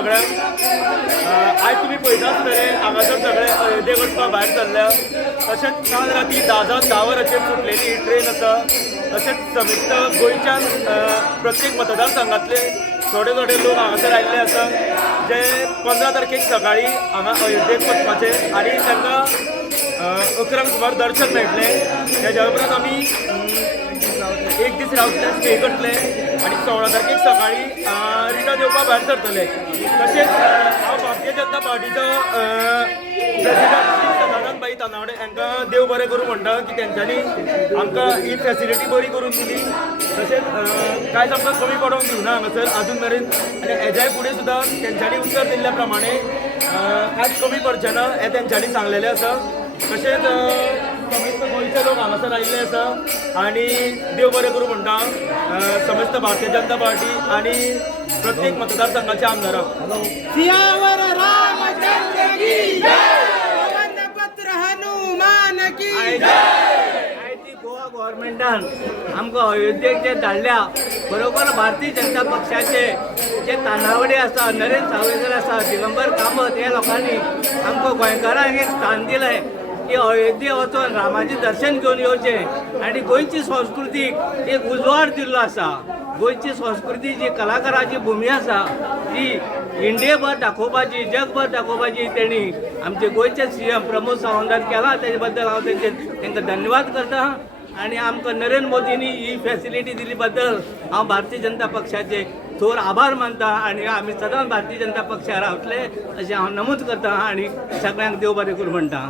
सगळ्यांक आयज तुमी पळयता आसतले हांगासर सगळे अयोध्येक वचपाक भायर सरल्या तशेंच काल राती 10 वरांचेर सुटलेली ही ट्रेन आसा तशेंच समेस्त गोंयच्यान प्रत्येक मतदारसंघातले थोडे लोक हांगासर आयिल्ले आसा जे 15 तारखेक सकाळी हांगा अयोध्येक वचपाचे आनी तांकां 11 सुमार दर्शन मेळटलें तेज्या उपरांत आमी एक दीस रावतले स्टे करतले आनी 16 तारखेक सकाळी रिटर्न येवपाक भायर सरतले तशेंच हांव भारतीय जनता पार्टीचो प्रेसिडेंट श्री सदानंदभाई तानावडे हांकां देव बरें करूं म्हणटा की तेंच्यांनी आमकां ही फॅसिलिटी बरी करून दिली तशेंच कांयच आमकां कमी पडोवंक दिवना हांगासर आजून मेरेन आनी हेज्याय फुडें सुद्दां तेंच्यांनी उत्तर दिल्ल्या प्रमाणे कांयच कमी पडचें ना हें तेंच्यांनी सांगलेलें आसा तशेंच समेस्त गोंयचे लोक हांगासर आयिल्ले आसा आनी देव बरें करूं म्हणटा समेस्त भारतीय जनता पार्टी आनी प्रत्येक मतदारसंघाचे आमदारांक सियावर रामचंद्र की जय वंदपत्र हनुमान की जय गोवा गव्हर्मेंटान आमकां अयोध्येक जे धाडल्या बरोबर भारतीय जनता पक्षाचे जे तानावडे आसा नरेंद्र सावयकर आसा दिगंबर कामत ह्या लोकांनी आमकां गोंयकारांक एक स्थान दिलें की अयोध्ये वचून रामाचें दर्शन घेवन येवचें आनी गोंयची संस्कृतीक एक उजवाड दिल्लो आसा गोंयची संस्कृती जी कलाकाराची भुमी आसा ती इंडियेभर दाखोवपाची जगभर दाखोवपाची तेणी आमचे गोंयचे CM प्रमोद सावंतान केला तेजे बद्दल हांव तांकां धन्यवाद करता आनी आमकां नरेंद्र मोदींनी ही फॅसिलिटी दिली बद्दल हांव भारतीय जनता पक्षाचे थोर आभार मानता आनी आमी सदांच भारतीय जनता पक्षार रावतले अशें हांव नमूद करता आनी सगळ्यांक देव बरें करूं म्हणटा.